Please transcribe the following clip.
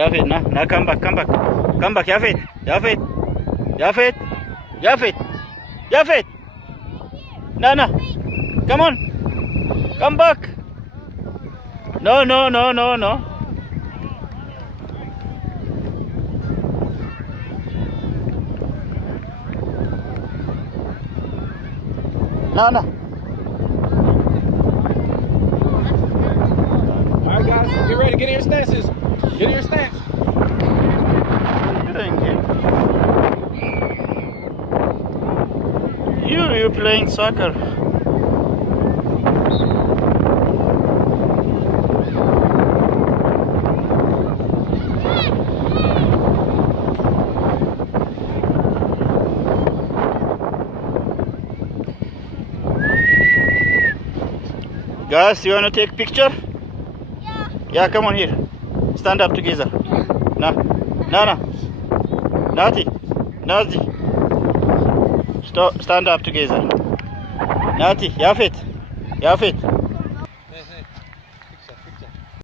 Yafet, now come back. Come back, Yafet. No. Come on. Come back. No. No. All right, guys, get ready. Get in your stances. Get in your stance. What are you doing here? You're playing soccer. Guys, you wanna take picture? Yeah, come on here. Stand up together. No. Nati. Stand up together. Nati, Yafet.